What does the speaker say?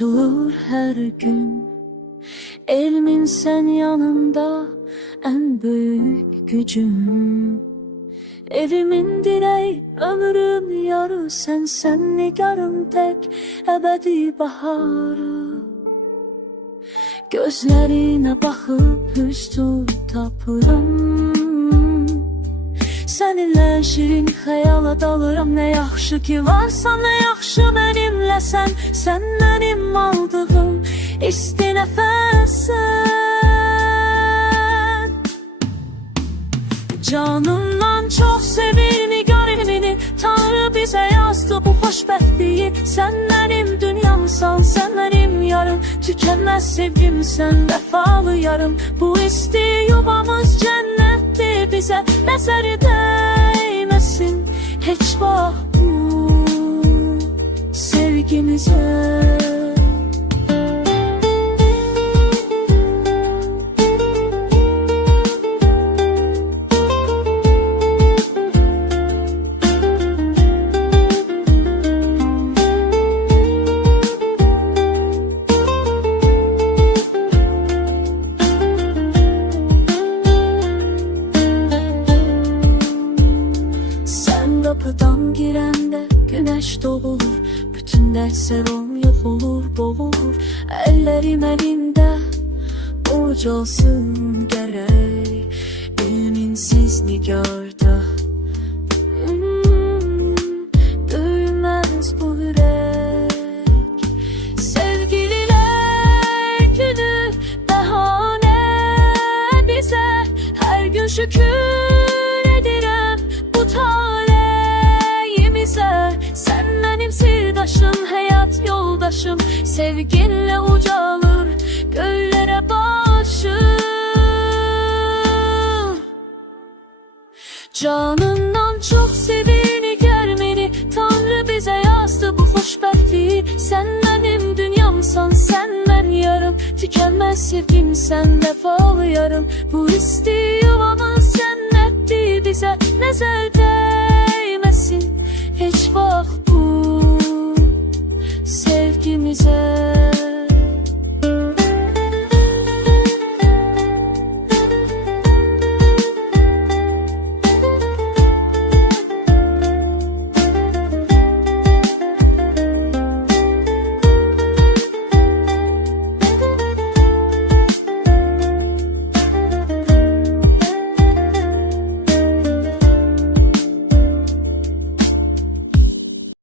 açılır her gün. Elimin sen yanında en büyük gücüm. Evimin direği, ömrüm yarı, sen nigarım tek ebedi baharı. Gözlerine bakıp hüsnü tapıram. Seninle şirin xəyala dalıram. Ne yaxşı ki varsan, ne yaxşı benimle sen benim aldığım isti nəfəsən. Canımdan çok sevir nigarımını, Tanrı bize yazdı bu xoşbəxtliyi. Sen benim dünyamsan, sen benim yarım, tükenmez sevgimsen, vefalı yarım. Bu isti yuvamız cennettir bize, nəzəri değmesin hiç vaxt bu sevgimize. Kapıdan girende güneş doğulur, bütün dertlerim yok olur, boğulur. Ellerim elinde ucalsın gerek, ilminsiz nigarda büyümez bu yürek. Sevgililer günü bahane bize, her gün şükür ederim bu sen benim sırdaşım, hayat yoldaşım, sevginle ucalır göğlere başım. Canından çok sevini görmeni, Tanrı bize yazdı bu xoşbəxtliyi. Sen benim dünyamsan, sen ben yarım, tükenmez sevgimsen, vefalı yarım. Bu isti yuvamız cennettir bize, nəzər değmesin hiç vaxt bu sevgimize.